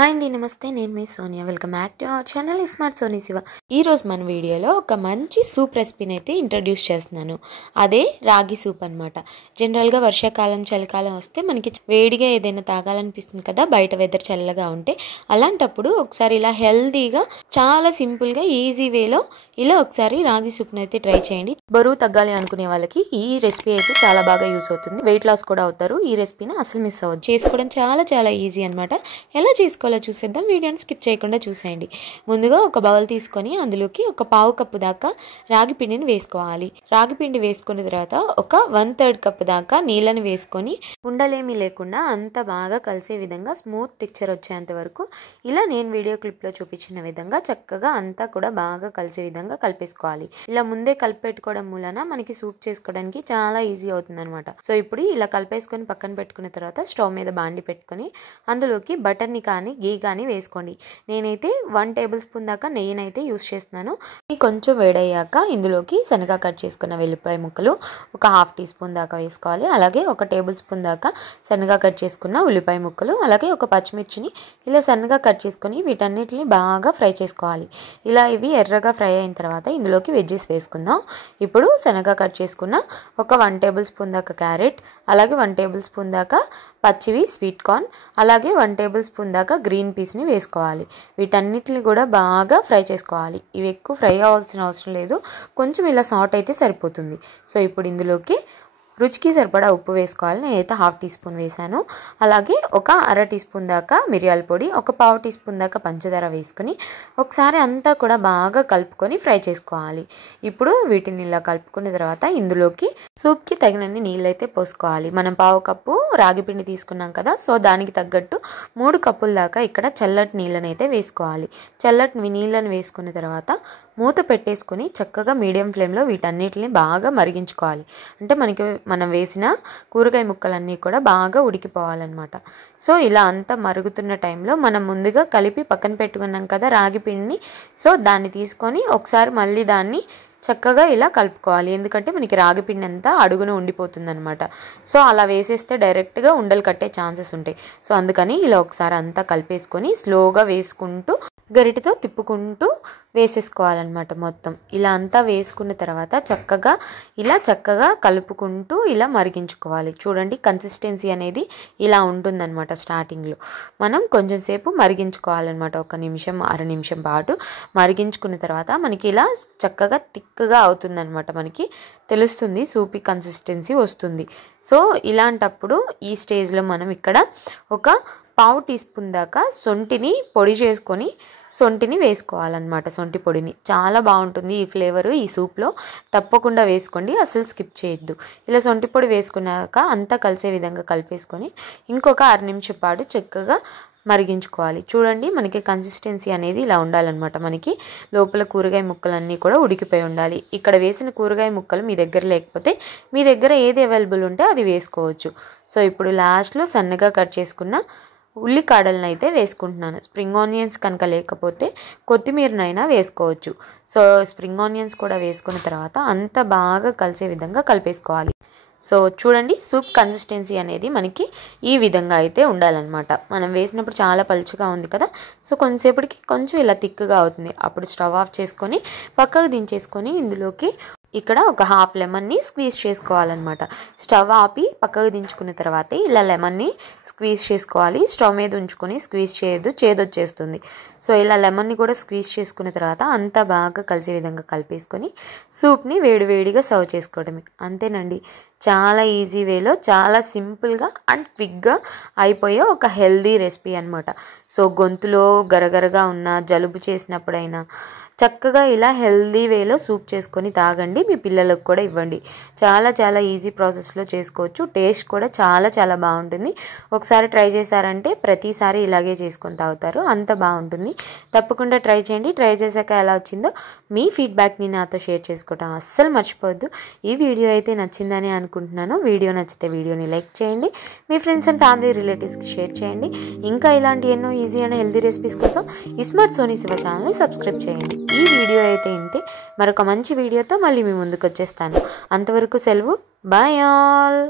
Hi అండి, నమస్తే. నేను మీ Sonia. Welcome back to our channel smart Soni Shiva. ఈరోజు మన వీడియోలో ఒక మంచి సూప్ రెసిపీని అయితే ఇంట్రడ్యూస్ చేస్తున్నాను. అదే రాగి సూప్ అనమాట. జనరల్గా వర్షాకాలం, చలికాలం వస్తే మనకి వేడిగా ఏదైనా తాగాలనిపిస్తుంది కదా, బయట వెదర్ చల్లగా ఉంటే. అలాంటప్పుడు ఒకసారి ఇలా హెల్తీగా, చాలా సింపుల్గా, ఈజీ వేలో ఇలా ఒకసారి రాగి సూప్ని అయితే ట్రై చేయండి. బరువు తగ్గాలి అనుకునే వాళ్ళకి ఈ రెసిపీ అయితే చాలా బాగా యూస్ అవుతుంది. వెయిట్ లాస్ కూడా అవుతారు. ఈ రెసిపీని అసలు మిస్ అవ్వదు. చేసుకోవడం చాలా చాలా ఈజీ అనమాట. ఎలా చేసుకోవాలో చూసేద్దాం. వీడియోని స్కిప్ చేయకుండా చూసేయండి. ముందుగా ఒక బౌల్ తీసుకొని అందులోకి ఒక పావు కప్పు దాకా రాగి పిండిని వేసుకోవాలి. రాగి పిండి వేసుకున్న తర్వాత ఒక 1/3 కప్పు దాకా నీళ్ళని వేసుకొని ఉండలేమీ లేకుండా అంత బాగా కలిసే విధంగా స్మూత్ టెక్చర్ వచ్చేంత వరకు ఇలా నేను వీడియో క్లిప్లో చూపించిన విధంగా చక్కగా అంతా కూడా బాగా కలిసే విధంగా కలిపేసుకోవాలి. ఇలా ముందే కలిపి పెట్టుకోవడం మూలన మనకి సూప్ చేసుకోవడానికి చాలా ఈజీ అవుతుంది అనమాట. సో ఇప్పుడు ఇలా కలిపేసుకొని పక్కన పెట్టుకున్న తర్వాత స్టవ్ మీద బాండి పెట్టుకొని అందులోకి బటర్ని కానీ గీ కానీ వేసుకోండి. నేనైతే 1 టేబుల్ స్పూన్ దాకా నెయ్యిని అయితే యూస్ చేస్తున్నాను. కొంచెం వేడయ్యాక ఇందులోకి సన్నగా కట్ చేసుకున్న వెల్లిపాయ ముక్కలు ఒక 1/2 టీ స్పూన్ దాకా వేసుకోవాలి. అలాగే 1 టేబుల్ స్పూన్ దాకా సన్నగా కట్ చేసుకున్న ఉల్లిపాయ ముక్కలు, అలాగే ఒక పచ్చిమిర్చిని ఇలా సన్నగా కట్ చేసుకొని వీటన్నిటిని బాగా ఫ్రై చేసుకోవాలి. ఇలా ఇవి ఎర్రగా ఫ్రై అయిన తర్వాత ఇందులోకి వెజ్జెస్ వేసుకుందాం. ఇప్పుడు సన్నగా కట్ చేసుకున్న ఒక 1 టేబుల్ స్పూన్ దాకా క్యారెట్, అలాగే 1 టేబుల్ స్పూన్ దాకా పచ్చివి స్వీట్ కార్న్, అలాగే 1 టేబుల్ స్పూన్ దాకా గ్రీన్ పీస్ని వేసుకోవాలి. వీటన్నిటిని కూడా బాగా ఫ్రై చేసుకోవాలి. ఇవి ఎక్కువ ఫ్రై అవ్వాల్సిన అవసరం లేదు, కొంచెం ఇలా సాట్ అయితే సరిపోతుంది. సో ఇప్పుడు ఇందులోకి రుచికి సరిపడా ఉప్పు వేసుకోవాలి. నేనైతే 1/2 టీ స్పూన్ వేసాను. అలాగే ఒక 1/2 టీ స్పూన్ దాకా మిరియాల పొడి, ఒక పావు టీ స్పూన్ దాకా పంచదార వేసుకొని ఒకసారి అంతా కూడా బాగా కలుపుకొని ఫ్రై చేసుకోవాలి. ఇప్పుడు వీటిని ఇలా కలుపుకున్న తర్వాత ఇందులోకి సూప్కి తగినన్ని నీళ్ళైతే పోసుకోవాలి. మనం పావు కప్పు రాగి పిండి తీసుకున్నాం కదా, సో దానికి తగ్గట్టు 3 కప్పుల దాకా ఇక్కడ చల్లటి నీళ్ళని అయితే వేసుకోవాలి. చల్లటి నీళ్ళని వేసుకున్న తర్వాత మూత పెట్టేసుకొని చక్కగా మీడియం ఫ్లేమ్లో వీటన్నిటిని బాగా మరిగించుకోవాలి. అంటే మనం వేసిన కూరగాయ ముక్కలన్నీ కూడా బాగా ఉడికిపోవాలన్నమాట. సో ఇలా అంతా మరుగుతున్న టైంలో మనం ముందుగా కలిపి పక్కన పెట్టుకున్నాం కదా రాగి పిండిని, సో దాన్ని తీసుకొని ఒకసారి మళ్ళీ దాన్ని చక్కగా ఇలా కలుపుకోవాలి. ఎందుకంటే మనకి రాగి పిండి అంతా అడుగున ఉండిపోతుంది అనమాట. సో అలా వేసేస్తే డైరెక్ట్గా ఉండలు కట్టే ఛాన్సెస్ ఉంటాయి. సో అందుకని ఇలా ఒకసారి అంతా కలిపేసుకొని స్లోగా వేసుకుంటూ గరిటెతో తిప్పుకుంటూ వేసేసుకోవాలన్నమాట. మొత్తం ఇలా అంతా వేసుకున్న తర్వాత చక్కగా కలుపుకుంటూ ఇలా మరిగించుకోవాలి. చూడండి, కన్సిస్టెన్సీ అనేది ఇలా ఉంటుందన్నమాట. స్టార్టింగ్లో మనం కొంచెం సేపు మరిగించుకోవాలన్నమాట. 1 నిమిషం, అర నిమిషం పాటు మరిగించుకున్న తర్వాత మనకి ఇలా చక్కగా థిక్గా అవుతుందన్నమాట. మనకి తెలుస్తుంది, సూపీ కన్సిస్టెన్సీ వస్తుంది. సో ఇలాంటప్పుడు ఈ స్టేజ్లో మనం ఇక్కడ ఒక పావు టీ స్పూన్ దాకా సొంటిని పొడి చేసుకొని సొంటిని వేసుకోవాలన్నమాట. సొంటి పొడిని చాలా బాగుంటుంది ఈ ఫ్లేవర్ ఈ సూప్లో. తప్పకుండా వేసుకోండి, అసలు స్కిప్ చేయొద్దు. ఇలా సొంటి పొడి వేసుకున్నాక అంతా కలిసే విధంగా కలిపేసుకొని ఇంకొక 1/2 నిమిషం పాటు చక్కగా మరిగించుకోవాలి. చూడండి, మనకి కన్సిస్టెన్సీ అనేది ఇలా ఉండాలన్నమాట. మనకి లోపల కూరగాయ ముక్కలన్నీ కూడా ఉడికిపోయి ఉండాలి. ఇక్కడ వేసిన కూరగాయ ముక్కలు మీ దగ్గర లేకపోతే మీ దగ్గర ఏది అవైలబుల్ ఉంటే అది వేసుకోవచ్చు. సో ఇప్పుడు లాస్ట్లో సన్నగా కట్ చేసుకున్న ఉల్లికాడలను అయితే వేసుకుంటున్నాను. స్ప్రింగ్ ఆనియన్స్ కనుక లేకపోతే కొత్తిమీరనైనా వేసుకోవచ్చు. సో స్ప్రింగ్ ఆనియన్స్ కూడా వేసుకున్న తర్వాత అంతా బాగా కలిసే విధంగా కలిపేసుకోవాలి. సో చూడండి, సూప్ కన్సిస్టెన్సీ అనేది మనకి ఈ విధంగా అయితే ఉండాలన్నమాట. మనం వేసినప్పుడు చాలా పలుచగా ఉంది కదా, సో కొంచెంసేపటికి కొంచెం ఇలా థిక్గా అవుతుంది. అప్పుడు స్టవ్ ఆఫ్ చేసుకొని పక్కకు దించేసుకొని ఇందులోకి ఇక్కడ ఒక 1/2 లెమన్ని స్క్వీజ్ చేసుకోవాలన్నమాట. స్టవ్ ఆపి పక్కకు దించుకున్న తర్వాత ఇలా లెమన్ని స్క్వీజ్ చేసుకోవాలి. స్టవ్ మీద ఉంచుకొని స్క్వీజ్ చేయొద్దు, చేదొచ్చేస్తుంది. సో ఇలా లెమన్ని కూడా స్క్వీజ్ చేసుకున్న తర్వాత అంతా బాగా కలిసే విధంగా కలిపేసుకొని సూప్ని వేడివేడిగా సర్వ్ చేసుకోవడమే. అంతేనండి, చాలా ఈజీ వేలో చాలా సింపుల్గా అండ్ క్విక్గా అయిపోయే ఒక హెల్దీ రెసిపీ అనమాట. సో గొంతులో గరగరగా ఉన్న, జలుబు చేసినప్పుడైనా చక్కగా ఇలా హెల్దీ వేలో సూప్ చేసుకొని తాగండి. మీ పిల్లలకు కూడా ఇవ్వండి. చాలా చాలా ఈజీ ప్రాసెస్లో చేసుకోవచ్చు. టేస్ట్ కూడా చాలా చాలా బాగుంటుంది. ఒకసారి ట్రై చేశారంటే ప్రతిసారి ఇలాగే చేసుకొని తాగుతారు, అంత బాగుంటుంది. తప్పకుండా ట్రై చేయండి. ట్రై చేశాక ఎలా వచ్చిందో మీ ఫీడ్బ్యాక్ని నాతో షేర్ చేసుకోవడం అస్సలు మర్చిపోవద్దు. ఈ వీడియో అయితే నచ్చిందని అనుకుంటున్నాను. వీడియో నచ్చితే వీడియోని లైక్ చేయండి. మీ ఫ్రెండ్స్ అండ్ ఫ్యామిలీ రిలేటివ్స్కి షేర్ చేయండి. ఇంకా ఇలాంటి ఎన్నో ఈజీ అండ్ హెల్దీ రెసిపీస్ కోసం స్మార్ట్ సోనీ శివ ఛానల్ని సబ్స్క్రైబ్ చేయండి. ఈ వీడియో అయితే ఇంతే. మరొక మంచి వీడియోతో మళ్ళీ మీ ముందుకు వచ్చేస్తాను. అంతవరకు సెలవు. Bye all.